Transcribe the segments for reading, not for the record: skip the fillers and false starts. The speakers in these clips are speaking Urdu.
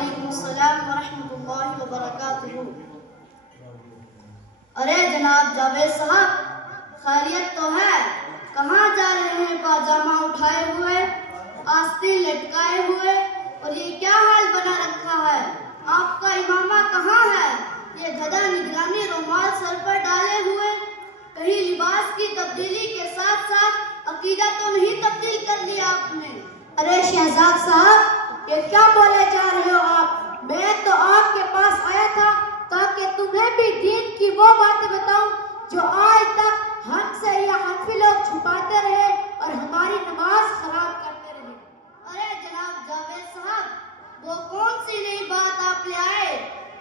وعلیکم السلام ورحمۃ اللہ وبرکاتہ۔ ارے جناب جاوید صاحب، خیریت تو ہے؟ کہاں جا رہے ہیں پاجامہ اٹھائے ہوئے، آستین لٹکائے ہوئے، اور یہ کیا حال بنا رکھا ہے؟ آپ کا امامہ کہاں ہے؟ یہ گدھا نگرانی رومال سر پر ڈالے ہوئے، کہیں لباس کی تبدیلی کے ساتھ ساتھ عقیدہ تو نہیں تبدیل کر لیا آپ نے؟ ارے شہزاد صاحب، یہ کیا بولے جا رہے ہو آپ؟ میں تو آپ کے پاس آیا تھا تاکہ تمہیں بھی دین کی وہ باتیں بتاؤں جو آج تک ہم سے یہ حنفی لوگ چھپاتے رہے اور ہماری نماز خراب کرتے رہے۔ ارے جناب جاوید صاحب، وہ کون سی نئی بات آپ لے آئے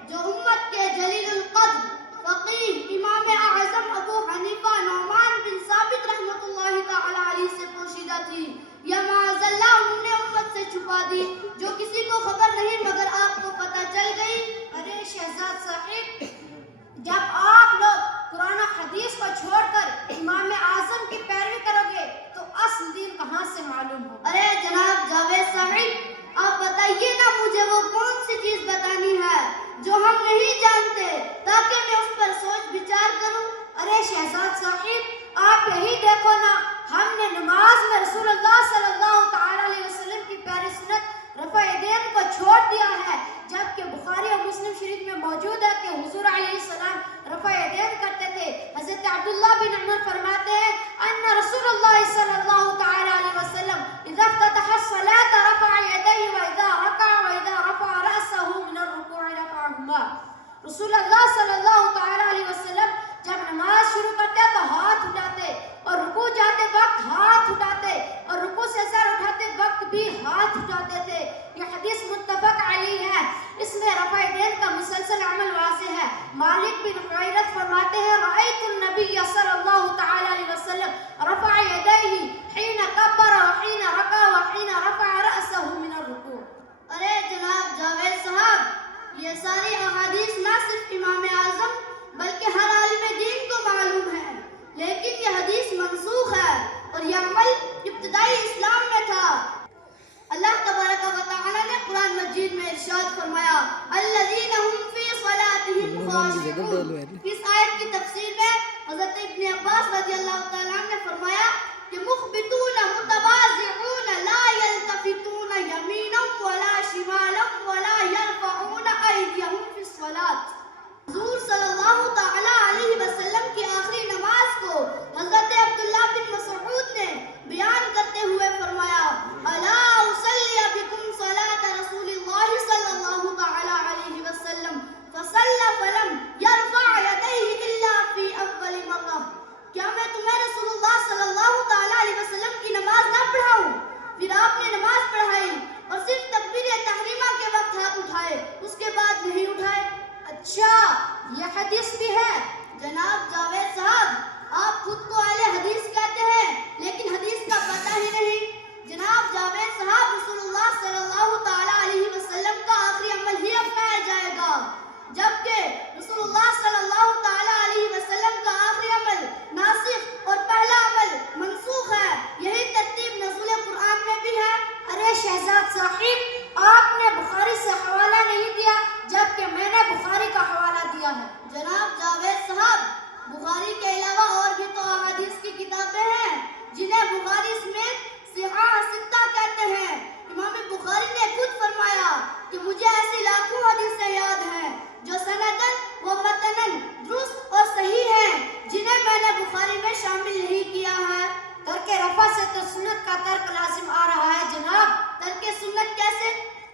جو امت کے جلیل القدر فقیہ امام اعظم ابو حنیفہ نعمان بن ثابت رحمۃ اللہ تعالی علیہ سے پوشیدہ تھی، یا معاذ اللہ انہوں نے امت سے چھپا دی جو کسی کو خبر نہیں مگر آپ کو پتہ چل گئی؟ ارے شہزاد صاحب، جب آپ لوگ قرآن و حدیث کو چھوڑ کر امام اعظم کی پیروی کرو گے تو اصل دین کہاں سے معلوم ہوگا؟ ارے جناب جاوید صاحب، آپ بتائیے نا مجھے وہ کون سی چیز بتانی ہے جو ہم نہیں جانتے تاکہ میں اس پر سوچ بچار کروں۔ ارے شہزاد صاحب، آپ یہی دیکھو نا، ہم نے نماز میں رسول اللہ صلی اللہ تعالی علیہ وسلم کی پیاری سنت رفع یدین کو چھوڑ دیا ہے، جبکہ بخاری اور مسلم شریف میں موجود ہے کہ حضور علیہ السلام رفع یدین کرتے تھے۔ حضرت عبداللہ بن عمر فرماتے ہیں ان رسول اللہ صلی اللہ تعالی علیہ وسلم اذا افتتح الصلاة رفع یدیہ واذا رکع واذا رفع رأسہ من الرکوع رفعہما۔ رسول اللہ صلی اللہ تعالی علیہ وسلم جب نماز شروع کرتے تو ہاتھ اٹھاتے، اور رکوع جاتے وقت ہاتھ اٹھاتے، اور رکوع سے سر اٹھاتے وقت بھی ہاتھ اٹھاتے تھے۔ یہ حدیث متفق علیہ ہے، اس میں رفع یدین کا مسلسل عمل واضح ہے۔ مالک بن حویرث فرماتے ہیں رأیت النبی صلی اللہ تعالی علیہ وسلم رفع یدیہ حین کبر وحین رکع وحین رفع رأسہ من الرکوع۔ ارے جناب جاوید صاحب، یہ ساری احادیث نہ صرف امام اعظم بلکہ ہر عالم دین کو معلوم ہے، لیکن یہ حدیث منسوخ ہے اور یہ عمل ابتدائی اسلام میں تھا۔ اللہ تبارک و تعالی نے قرآن مجید میں ارشاد فرمایا الذین هم فی صلاتهم خاشعون۔ اس آیت کی تفسیر میں حضرت ابن عباس رضی اللہ تعالیٰ عنہ نے فرمایا کہ مخبتون متبازعون لا یلتفتون یمینا ولا شمالا ولا یرفعون ایدیہم فی الصلاة۔ حضور صلی اللہ تعالی علیہ وسلم کی آخری نماز کو حضرت عبداللہ بن مسعود نے بیان کرتے ہوئے فرمایا الا اصلی بکم صلاة رسول اللہ صلی اللہ تعالی علیہ وسلم فصلی فلم یرفع یدیہ الا فی اول مرہ۔ کیا میں تمہیں رسول اللہ صلی اللہ تعالی علیہ وسلم کی نماز نہ پڑھاؤں؟ پھر آپ نے نماز پڑھائی اور صرف تکبیر تحریمہ کے وقت ہاتھ اٹھائے، اس کے بعد نہیں اٹھائے۔ اچھا، یہ حدیث بھی ہے؟ جناب جاوید صاحب، آپ خود کو اہل حدیث کہتے ہیں لیکن حدیث کا پتہ ہی نہیں۔ جناب جاوید صاحب، رسول اللہ صلی اللہ تعالی علیہ وسلم کا آخری عمل ہی اپنایا جائے گا، جبکہ رسول اللہ صلی اللہ تعالی علیہ وسلم کا آخری عمل ناسخ اور پہلا عمل منسوخ ہے۔ یہی ترتیب نزول قرآن میں بھی ہے۔ ارے شہزاد صاحب، آپ نے بخاری سے حوالہ نہیں دیا جبکہ میں نے بخاری کا حوالہ دیا ہے۔ جناب جاوید صاحب، بخاری کے علاوہ اور بھی تو احادیث کی کتابیں ہیں جنہیں بخاری سمیت صحاح ستہ کہتے ہیں۔ امام بخاری نے خود فرمایا کہ مجھے ایسی لاکھوں حدیثیں یاد ہیں جو سندن و متنن درست اور صحیح ہیں، جنہیں میں نے بخاری میں شامل نہیں کیا ہے۔ ترک رفع سے تو سنت کا ترک لازم آ رہا ہے جناب۔ ترک سنت کیسے؟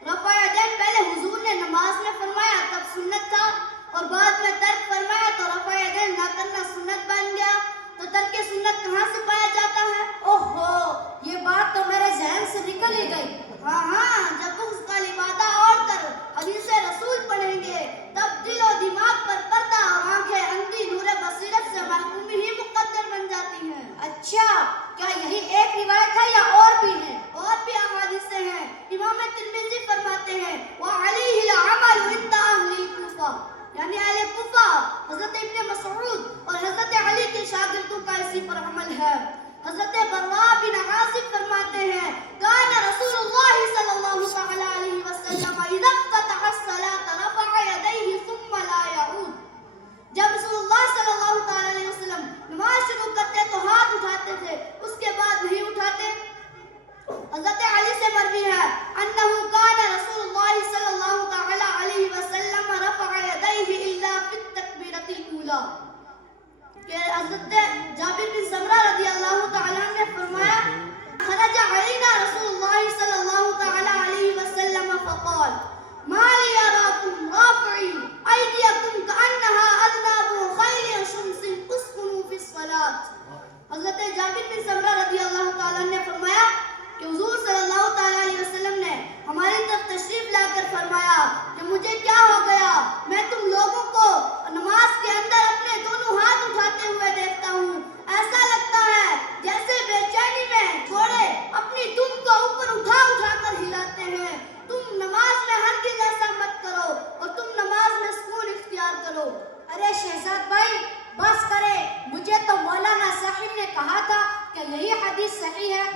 رفع یدین پہلے حضور نے نماز میں فرمایا تب سنت تھا، اور بعد میں ترک فرمایا تو رفع یدین نہ کرنا سنت بن گیا، تو ترک سنت کہاں سے پایا جاتا ہے؟ اوہو، یہ بات تو میرے ذہن سے نکل ہی گئی۔ ہاں، جب اس کا لبادہ اوڑھ کر حدیث رسول پڑھیں گے تب دل و دماغ پر پردہ اور آنکھیں اندھی نور بصیرت سے محرومی ہی مقدر بن جاتی ہیں۔ اچھا، کیا یہی ایک روایت ہے یا اور بھی ہیں؟ اور بھی احادیثیں ہیں۔ امام ترمذی حدیث صحیح ہے؟